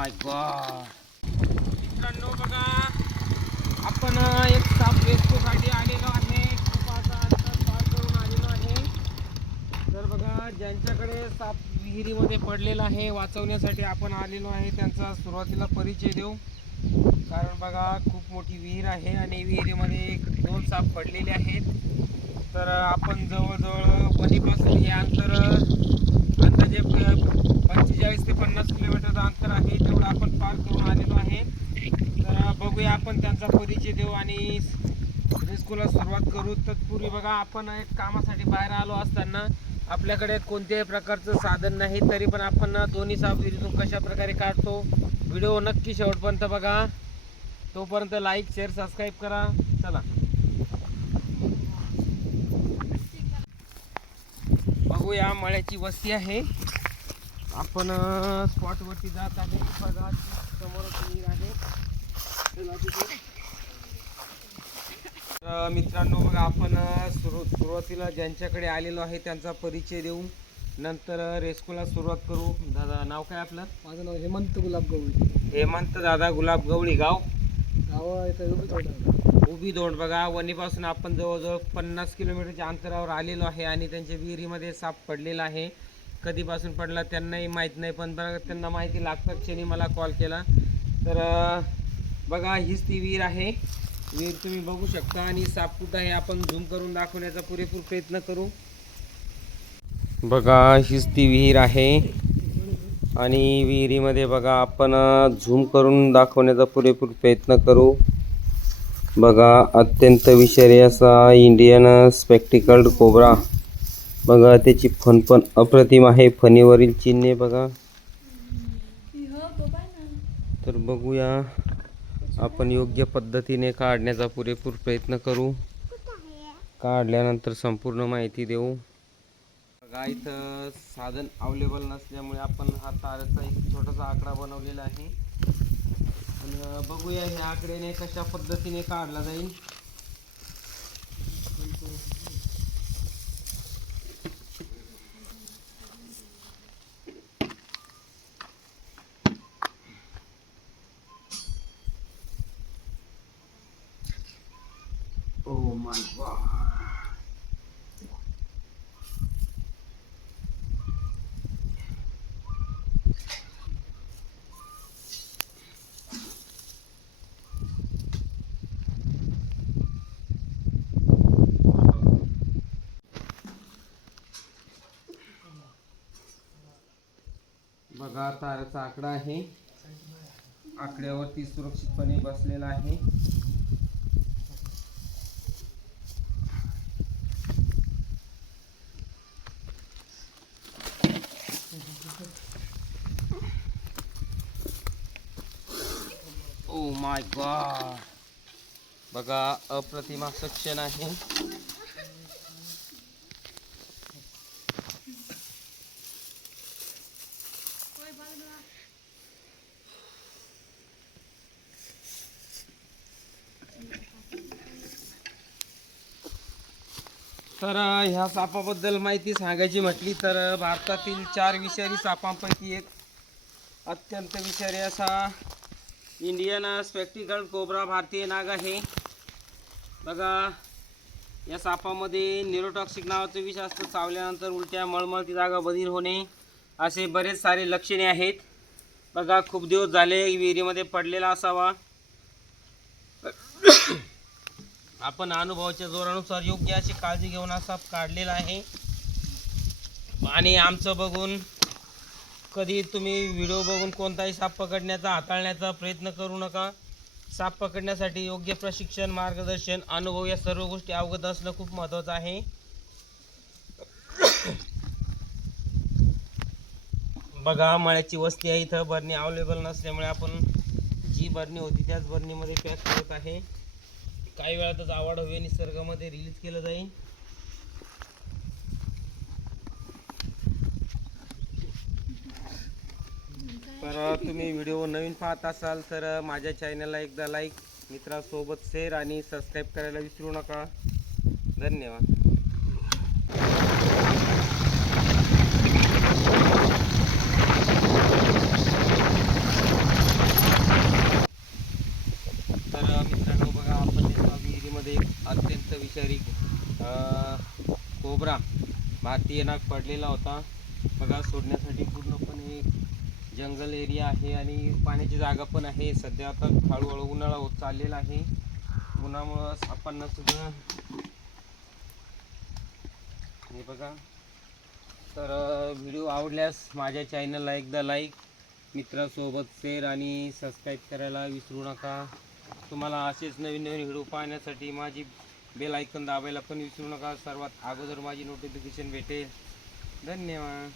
माय God मित्रांनो बघा आपण एक साप वेस्टोसाठी आलेलो आहे. खूप अंतर पार करून आलेलो आहे. तर बघा ज्यांच्याकडे साप विहिरीमध्ये पडलेला आहे वाचवण्यासाठी आपण आलेलो आहे त्यांचा सुरुवातीला परिचय देऊ. कारण बघा खूप मोठी विहीर आहे आणि विहिरीमध्ये दोन साप पडलेले आहेत. तर आपण जवळजवळ वणीपासून हे अंतर अंदाजे चाळीस ते पन्नास किलोमीटरचं अंतर आहे तेवढं आपण पार करून आलेलो आहे. तर बघूया आपण त्यांचा परिचय देऊ आणि स्कूलला सुरुवात करू. तत्पूर्वी बघा आपण एक कामासाठी बाहेर आलो असताना आपल्याकडे कोणत्याही प्रकारचं साधन नाही तरी पण आपण दोन्ही साप कशा प्रकारे काढतो व्हिडिओ नक्की शेवटपर्यंत बघा. तोपर्यंत लाईक शेअर सबस्क्राईब करा. चला. बघूया मळ्याची वस्ती आहे. आपण स्पॉटवरती जात आहे. बघा विहीर आहे. मित्रांनो बघा आपण सुरू सुरुवातीला ज्यांच्याकडे आलेलो आहे त्यांचा परिचय देऊ नंतर रेस्क्यूला सुरुवात करू. दादा नाव काय आपलं? माझं नाव हेमंत गुलाब गवळी. हेमंत दादा गुलाब गवळी गाव? गाव इथं उभी थोडं उभी दोंड बघा. वणीपासून आपण जवळजवळ पन्नास किलोमीटरच्या अंतरावर आलेलो आहे आणि त्यांच्या विहिरीमध्ये साप पडलेला आहे. कधीपासून पडला त्यांनाही माहीत नाही पण बघा त्यांना माहिती लागतात क्षणी मला कॉल केला. तर बघा हीच ती विहीर आहे. विहीर तुम्ही बघू शकता आणि साप आहे आपण झूम करून दाखवण्याचा पुरेपूर प्रयत्न करू. बघा हीच ती विहीर आहे. आणि विहिरीमध्ये बघा आपण झूम करून दाखवण्याचा पुरेपूर प्रयत्न करू. बघा अत्यंत विषारी असा इंडियन स्पेक्टिकल्ड कोबरा बघा त्याची फन पण अप्रतिम आहे. फणीवरील चिन्हे बघा. तर बघूया. आपण योग्य पद्धतीने काढण्याचा पुरेपूर प्रयत्न करू. काढल्यानंतर संपूर्ण माहिती देऊ. बघा इथं साधन अवेलेबल नसल्यामुळे आपण हा ताराचा एक छोटासा आकडा बनवलेला आहे. बघूया ह्या आकड्याने कशा पद्धतीने काढला जाईल. Oh my god. बघा ताराचा आकडा आहे आकड्यावरती सुरक्षितपणे बसलेला आहे माय गॉड बघा अप्रतिमा सक्षण आहे. तर ह्या सापाबद्दल माहिती सांगायची म्हटली तर भारतातील चार विषारी सापांपैकी एक अत्यंत विषारी असा इंडियन स्पेक्टिकल कोबरा भारतीय नाग आहे. बघा या सापामध्ये न्यूरोटॉक्सिक नावाचं विष असतं. चावल्यानंतर उलट्या मळमळती जागा बधीर होणे असे बरेच सारे लक्षणे आहेत. बघा खूप दिवस झाले विहिरीमध्ये पडलेला असावा. आपण अनुभवाच्या जोरानुसार योग्य अशी काळजी घेऊन असा काढलेला आहे. आणि आमचं बघून कधी तुम्ही व्हिडिओ बघून कोणताही साप पकडण्याचा हाताळण्याचा प्रयत्न करू नका. साप पकडण्यासाठी योग्य प्रशिक्षण मार्गदर्शन अनुभव या सर्व गोष्टी अवगत असणं खूप महत्त्वाचं आहे. बघा मळ्याची वस्ती आहे इथं. बरणी अवेलेबल नसल्यामुळे आपण जी बरणी होती त्याच बरणीमध्ये पॅक करत आहे. काही वेळातच आवड हवे निसर्गामध्ये रिलीज केलं जाईल. तर तुम्ही व्हिडिओ नवीन पाहत असाल तर माझ्या चॅनलला एकदा लाईक मित्रासोबत शेअर आणि सबस्क्राईब करायला विसरू नका. धन्यवाद. तर मित्रांनो बघा आपण एका विहिरीमध्ये एक अत्यंत विषारी कोबरा भारतीय नाग पडलेला होता. बघा सोडण्यासाठी पूर्णपणे जंगल एरिया आहे आणि पाण्याची जागा पण आहे. सध्या आता हळूहळू उन्हाळा होत चाललेला आहे. उन्हामुळं सापांना सुद्धा हे बघा. तर व्हिडिओ आवडल्यास माझ्या चॅनलला एकदा लाईक मित्रासोबत शेअर आणि सबस्क्राईब करायला विसरू नका. तुम्हाला असेच नवीन नवीन व्हिडिओ पाहण्यासाठी माझी बेल आयकन दाबायला पण विसरू नका. सर्वात अगोदर माझी नोटिफिकेशन भेटेल. धन्यवाद.